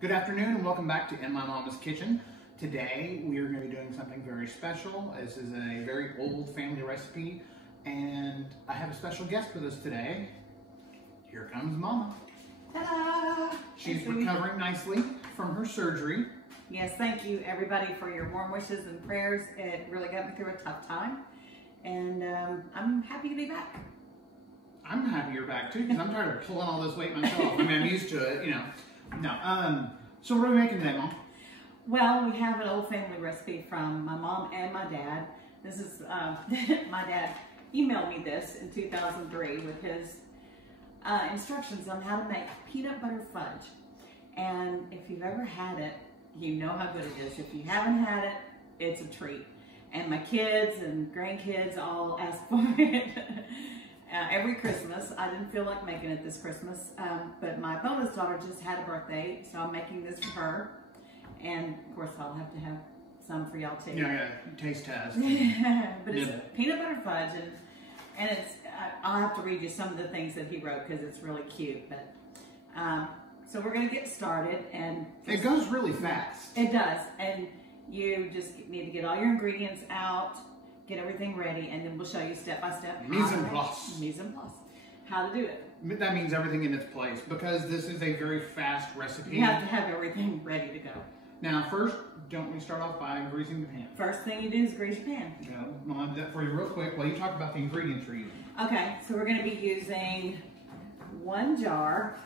Good afternoon and welcome back to In My Mama's Kitchen. Today we are going to be doing something very special. This is a very old family recipe and I have a special guest with us today. Here comes Mama. Ta-da! She's recovering nicely from her surgery. Yes, thank you everybody for your warm wishes and prayers. It really got me through a tough time and I'm happy to be back. I'm happy you're back too because I'm tired of pulling all this weight myself. I mean, I'm used to it, you know. No. So what are we making today, Mom? Well, we have an old family recipe from my mom and my dad. This is, my dad emailed me this in 2003 with his instructions on how to make peanut butter fudge. And if you've ever had it, you know how good it is. If you haven't had it, it's a treat. And my kids and grandkids all ask for it. Every Christmas. I didn't feel like making it this Christmas, but my bonus daughter just had a birthday, so I'm making this for her. And of course, I'll have to have some for y'all too. Yeah, taste test. But it's peanut butter fudge, and it's. I'll have to read you some of the things that he wrote because it's really cute. But so we're gonna get started, and it goes really fast. It does, and you just need to get all your ingredients out. Get everything ready, and then we'll show you step by step. Mise en place. Mise en place. How to do it. That means everything in its place because this is a very fast recipe. You have to have everything ready to go. Now, first, don't we start off by greasing the pan? First thing you do is grease your pan. No, I'll do that for you real quick while you talk about the ingredients you're using. Okay, so we're going to be using 1 jar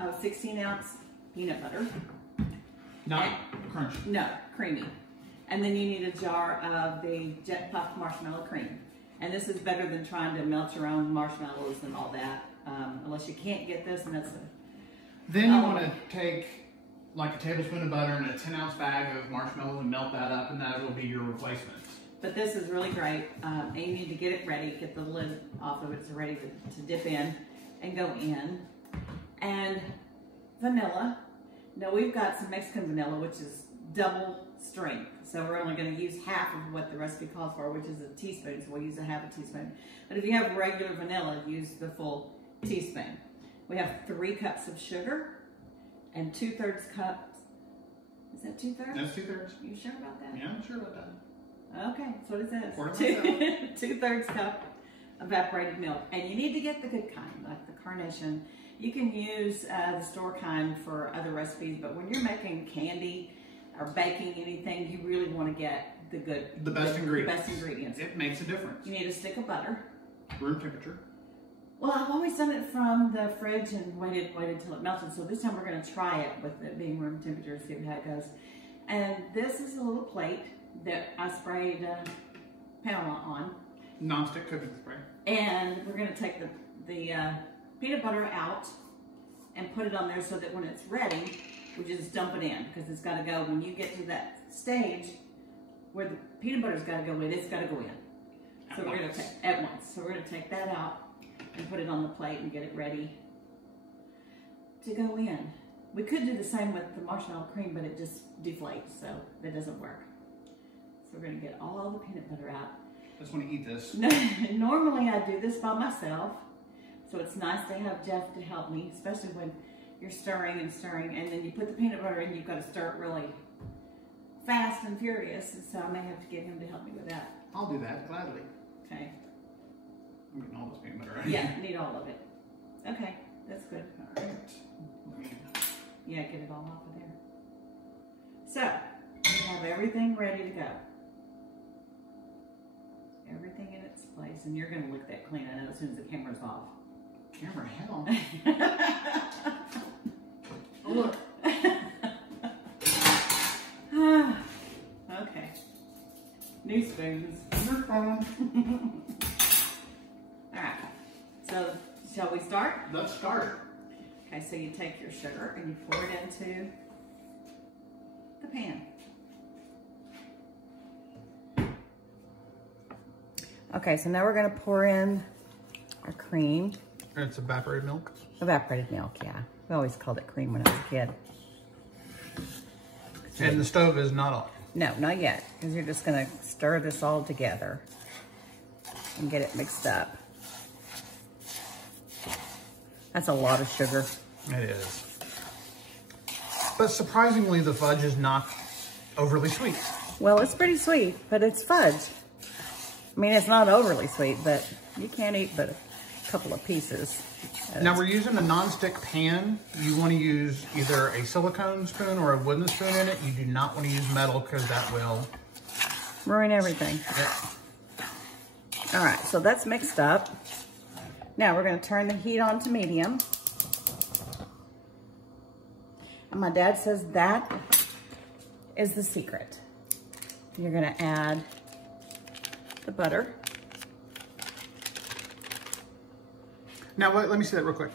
of 16-ounce peanut butter. Not crunchy. No, creamy. And then you need a jar of the jet puffed marshmallow cream. And this is better than trying to melt your own marshmallows and all that, unless you can't get this, and that's a... Then you want to take like a tablespoon of butter and a 10-ounce bag of marshmallows and melt that up, and that will be your replacement. But this is really great, and you need to get it ready, get the lid off of it so ready to dip in and go in. And vanilla. Now we've got some Mexican vanilla, which is double strength. So we're only going to use half of what the recipe calls for, which is a teaspoon. So we'll use a half a teaspoon. But if you have regular vanilla, use the full teaspoon. We have 3 cups of sugar and 2/3 cups. Is that 2/3? That's 2/3. You sure about that? Yeah, I'm sure about that. Okay, that's what it says. 2/3 cup evaporated milk. And you need to get the good kind, like the carnation. You can use the store kind for other recipes, but when you're making candy or baking anything, you really want to get the best ingredients. It makes a difference. You need a stick of butter. Room temperature. Well, I've always done it from the fridge and waited till it melted. So this time we're going to try it with it being room temperature, see how it goes. And this is a little plate that I sprayed Panama on. Non-stick cooking spray. And we're going to take the peanut butter out and put it on there so that when it's ready, we just dump it in because it's got to go. When you get to that stage where the peanut butter's got to go in, it's got to go in. So we're going to take at once. So we're going to take that out and put it on the plate and get it ready to go in. We could do the same with the marshmallow cream, but it just deflates, so that doesn't work. So we're going to get all the peanut butter out. I just want to eat this. Normally I do this by myself, so it's nice to have Jeff to help me, especially when you're stirring and stirring, and then you put the peanut butter in, you've got to stir it really fast and furious, and so I may have to get him to help me with that. I'll do that, gladly. Okay. I'm getting all this peanut butter out. Yeah, need all of it. Okay, that's good. All right. Yeah, get it all off of there. So, we have everything ready to go. Everything in its place, and you're going to look that clean, I know, as soon as the camera's off. Camera, hell. Oh, look. Okay. New spoons. Alright. So, shall we start? Let's start. Okay, so you take your sugar and you pour it into the pan. Okay, so now we're going to pour in our cream. It's evaporated milk? Evaporated milk, yeah. We always called it cream when I was a kid. And the stove is not on? No, not yet, because you're just going to stir this all together and get it mixed up. That's a lot of sugar. It is. But surprisingly, the fudge is not overly sweet. Well, it's pretty sweet, but it's fudge. I mean, it's not overly sweet, but you can't eat but a couple of pieces. Now we're using a non-stick pan. You want to use either a silicone spoon or a wooden spoon in it. You do not want to use metal because that will ruin everything. Yep. All right, so that's mixed up. Now we're going to turn the heat on to medium. And my dad says that is the secret. You're going to add the butter. Now, let me see that real quick.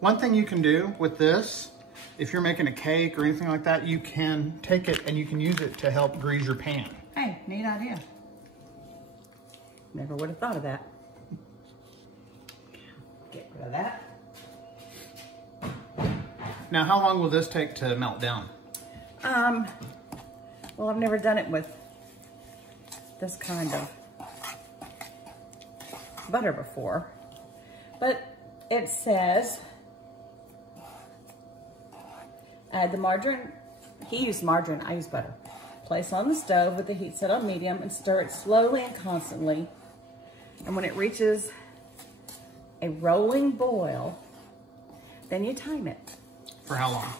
One thing you can do with this, if you're making a cake or anything like that, you can take it and you can use it to help grease your pan. Hey, neat idea. Never would have thought of that. Get rid of that. Now, how long will this take to melt down? Well, I've never done it with this kind of butter before. But it says, add the margarine. He used margarine, I use butter. Place on the stove with the heat set on medium and stir it slowly and constantly. And when it reaches a rolling boil, then you time it. For how long?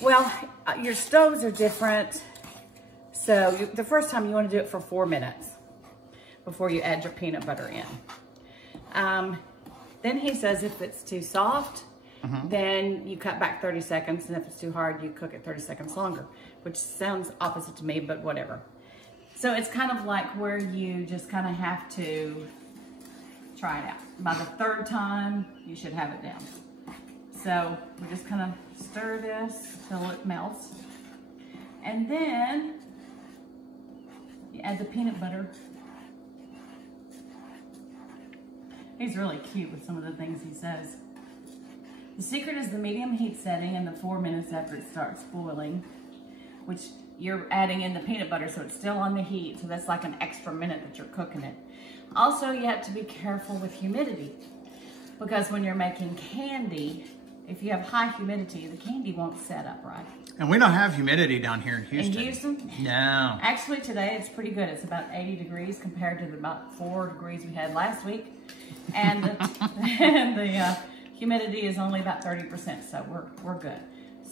Well, your stoves are different. So the first time you want to do it for 4 minutes before you add your peanut butter in. Then he says if it's too soft, then you cut back 30 seconds. And if it's too hard, you cook it 30 seconds longer, which sounds opposite to me, but whatever. So it's kind of like where you just kind of have to try it out. By the third time, you should have it down. So we just kind of stir this till it melts. And then you add the peanut butter. He's really cute with some of the things he says. The secret is the medium heat setting and the 4 minutes after it starts boiling, which you're adding in the peanut butter, so it's still on the heat. So that's like an extra minute that you're cooking it. Also, you have to be careful with humidity, because when you're making candy, if you have high humidity, the candy won't set up right. And we don't have humidity down here in Houston. In Houston? No. Actually, today it's pretty good. It's about 80 degrees compared to the about 4 degrees we had last week. And the humidity is only about 30%, so we're good.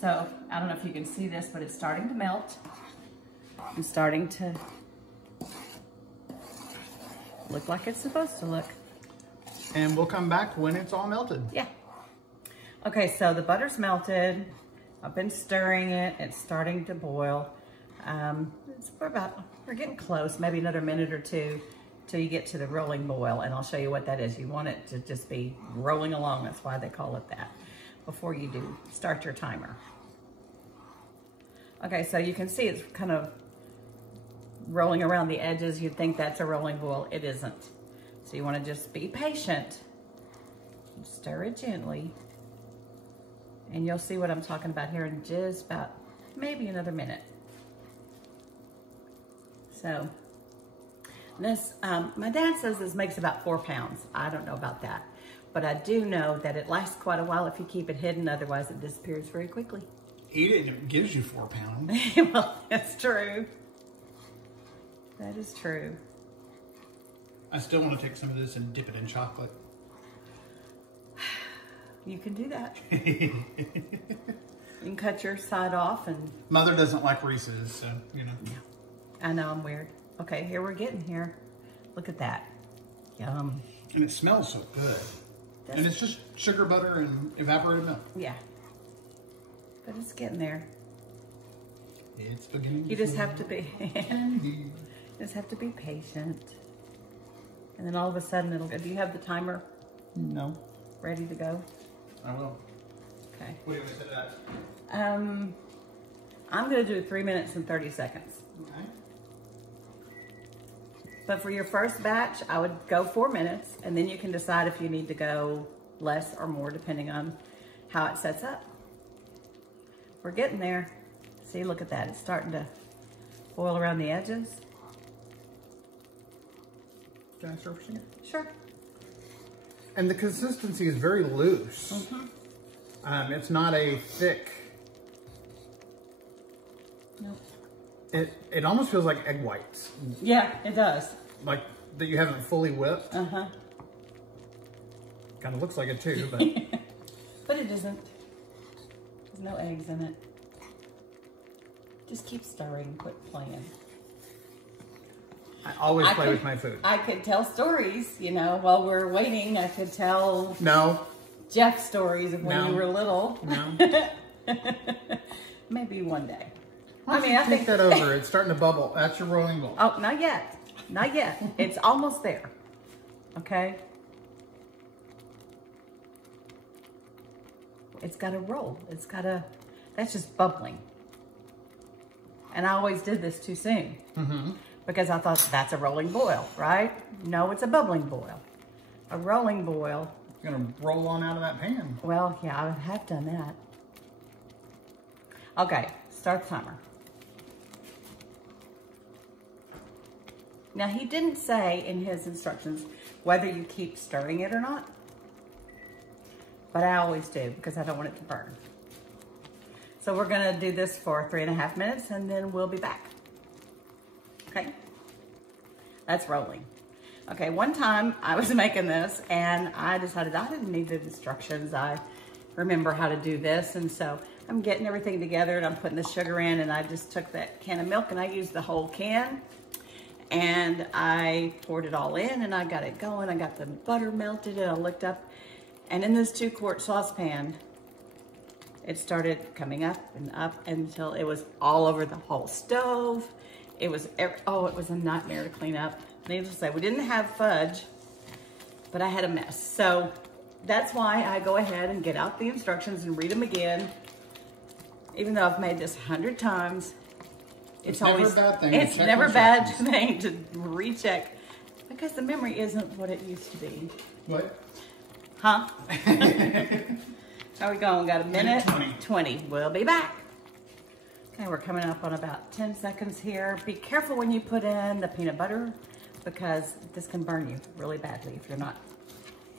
So I don't know if you can see this, but it's starting to melt. And starting to look like it's supposed to look. And we'll come back when it's all melted. Yeah. Okay, so the butter's melted. I've been stirring it. It's starting to boil. We're getting close, maybe another minute or two till you get to the rolling boil, and I'll show you what that is. You want it to just be rolling along. That's why they call it that, before you do start your timer. Okay, so you can see it's kind of rolling around the edges. You'd think that's a rolling boil. It isn't. So you want to just be patient. Stir it gently. And you'll see what I'm talking about here in just about maybe another minute. So this, my dad says this makes about 4 pounds. I don't know about that, but I do know that it lasts quite a while if you keep it hidden. Otherwise, it disappears very quickly. Eat it, it gives you 4 pounds. Well, that's true. That is true. I still want to take some of this and dip it in chocolate. You can do that. You can cut your side off and... Mother doesn't like Reese's, so, you know. Yeah. I know, I'm weird. Okay, here we're getting here. Look at that. Yum. And it smells so good. And it's just sugar, butter, and evaporated milk. Yeah. But it's getting there. It's beginning. You just have to be... just have to be patient. And then all of a sudden it'll... Do you have the timer? No. Ready to go? I will. Okay. What do you want to set it at? I'm going to do 3 minutes and 30 seconds. Okay. But for your first batch, I would go 4 minutes, and then you can decide if you need to go less or more depending on how it sets up. We're getting there. See, look at that. It's starting to boil around the edges. Can I serve some? Sure. And the consistency is very loose. It's not a thick It almost feels like egg whites. Yeah, it does. Like that you haven't fully whipped. Uh-huh. Kind of looks like it too, but... But it isn't. There's no eggs in it. Just keep stirring, quit playing. I always play with my food. I could tell stories, you know, while we're waiting. I could tell Jeff stories of when you were little. No. Maybe one day. I think that over. It's starting to bubble. That's your rolling bowl. Oh, not yet. Not yet. It's almost there. Okay? It's got to roll. It's got to, that's just bubbling. And I always did this too soon. Mm-hmm. Because I thought that's a rolling boil, right? No, it's a bubbling boil. A rolling boil. It's going to roll on out of that pan. Well, yeah, I have done that. Okay, start the timer. Now, he didn't say in his instructions whether you keep stirring it or not. But I always do because I don't want it to burn. So we're going to do this for 3.5 minutes and then we'll be back. Okay, that's rolling. Okay, one time I was making this and I decided I didn't need the instructions. I remember how to do this, and so I'm getting everything together and I'm putting the sugar in, and I just took that can of milk and I used the whole can and I poured it all in and I got it going. I got the butter melted and I looked up, and in this 2-quart saucepan, it started coming up and up until it was all over the whole stove. It was, it was a nightmare to clean up. Needless to say, we didn't have fudge, but I had a mess. So that's why I go ahead and get out the instructions and read them again. Even though I've made this 100 times, it's always never a bad thing. It's never a bad thing to recheck, because the memory isn't what it used to be. What? Huh? How we going? Got a minute? 20. We'll be back. Okay, we're coming up on about 10 seconds here. Be careful when you put in the peanut butter, because this can burn you really badly if you're not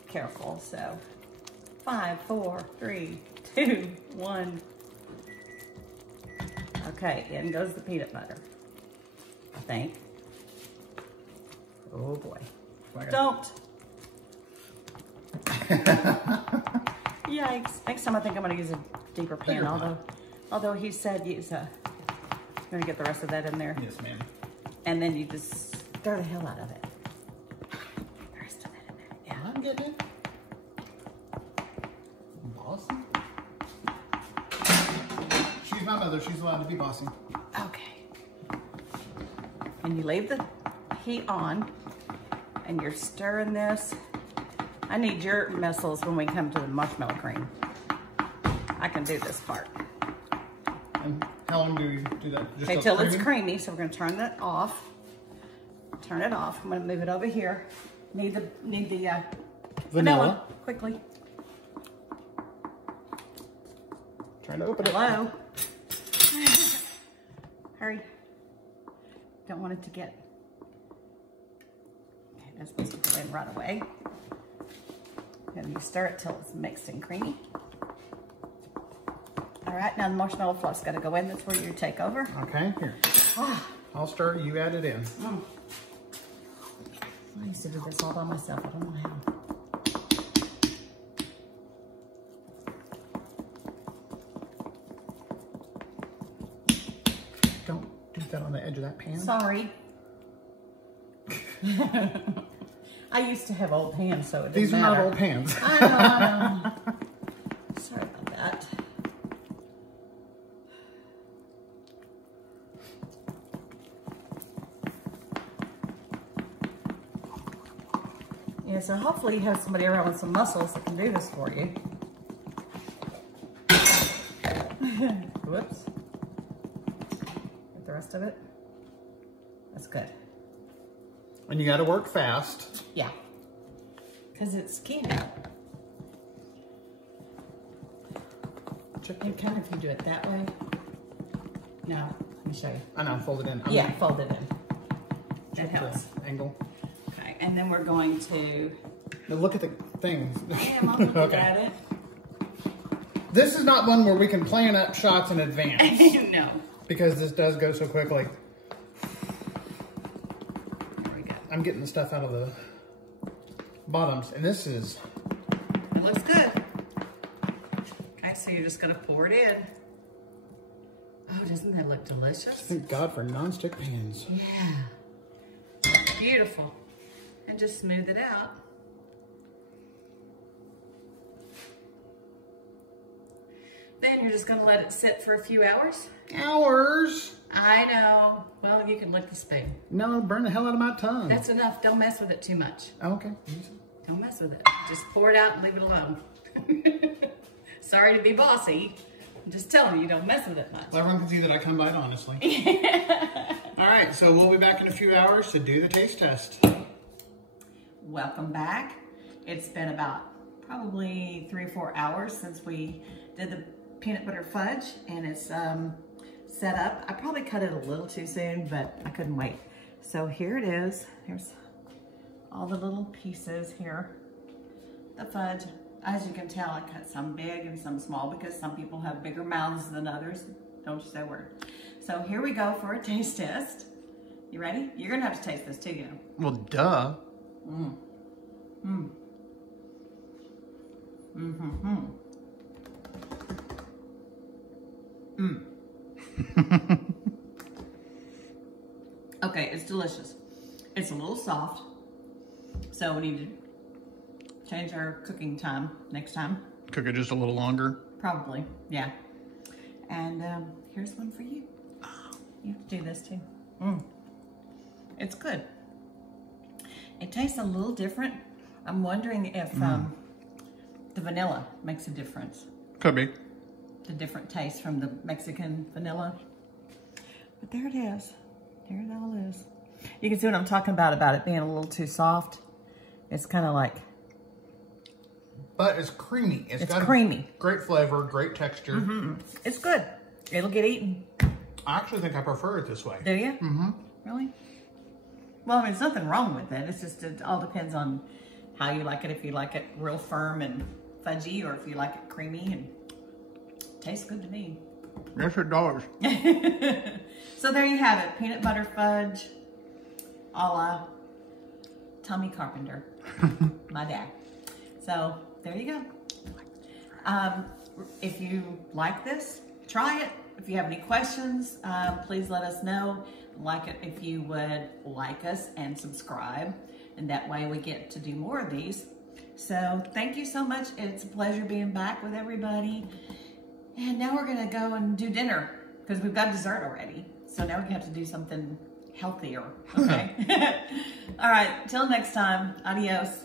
careful. So 5, 4, 3, 2, 1. Okay, in goes the peanut butter, I think. Oh boy. Don't. Yikes. Next time I think I'm going to use a deeper pan, although he said use a... I'm going to get the rest of that in there. Yes, ma'am. And then you just stir the hell out of it. The rest of that in there. Yeah. I'm getting it. Bossy. She's my mother. She's allowed to be bossy. Okay. And you leave the heat on, and you're stirring this. I need your muscles when we come to the marshmallow cream. I can do this part. And how long do you do that? Just okay, till it's creamy. So we're gonna turn that off. Turn it off. I'm gonna move it over here. Need the vanilla quickly. Trying to open it. Hello. Hurry. Don't want it to get. Okay, that's supposed to go in right away. And you stir it till it's mixed and creamy. All right, now the marshmallow fluff's got to go in. That's where you take over. Okay, here. I'll stir it. You add it in. I used to do this all by myself. I don't know how. Don't do that on the edge of that pan. Sorry. I used to have old hands, so it didn't These are matter. not old pans. I know. Sorry about that. Yeah, so hopefully you have somebody around with some muscles that can do this for you. Whoops. Get the rest of it. That's good. And you got to work fast. Yeah. Because it's skinny. And kind of if you do it that way. No, let me show you. I know, fold it in. Yeah, fold it in. That Check helps. the angle. Okay, and then we're going to... Now look at the things. I am, I'm looking at it. This is not one where we can plan up shots in advance. No. because this does go so quickly. There we go. I'm getting the stuff out of the bottoms, and this is... It looks good. Okay, so you're just gonna pour it in. Oh, doesn't that look delicious? Thank God for non-stick pans. Yeah. Beautiful. And just smooth it out. Then you're just gonna let it sit for a few hours. Hours? I know. Well, you can lick the spoon. No, burn the hell out of my tongue. That's enough. Don't mess with it too much. Oh, okay. Don't mess with it. Just pour it out and leave it alone. Sorry to be bossy. I'm just telling you, don't mess with it much. Well, everyone can see that I come by it honestly. All right, so we'll be back in a few hours to do the taste test. Welcome back. It's been about probably 3 or 4 hours since we did the peanut butter fudge, and it's set up. I probably cut it a little too soon, but I couldn't wait. So here it is. Here's all the little pieces here. The fudge. As you can tell, I cut some big and some small because some people have bigger mouths than others. Don't you say a word. So here we go for a taste test. You ready? You're gonna have to taste this too, you know. Well, duh. Mmm. Mmm. Mm-hmm. Mmm. Okay, it's delicious. It's a little soft, so we need to change our cooking time next time. Cook it just a little longer. Probably, yeah. And here's one for you. You can do this too. Mmm. It's good. It tastes a little different. I'm wondering if the vanilla makes a difference. Could be. The different taste from the Mexican vanilla. But there it is. There it all is. You can see what I'm talking about it being a little too soft. It's kind of like... But it's creamy. It's got creamy. Great flavor, great texture. Mm-hmm. It's good. It'll get eaten. I actually think I prefer it this way. Do you? Mm-hmm. Really? Well, I mean, there's nothing wrong with it. It's just, it all depends on how you like it. If you like it real firm and fudgy, or if you like it creamy, and tastes good to me. Yes, it does. So there you have it. Peanut butter fudge a la Tommy Carpenter, my dad. So there you go. If you like this, try it. If you have any questions, please let us know. Like it if you would like us and subscribe, and that way we get to do more of these. So thank you so much. It's a pleasure being back with everybody. And now we're gonna go and do dinner because we've got dessert already. So now we have to do something healthier, okay? All right, till next time, adios.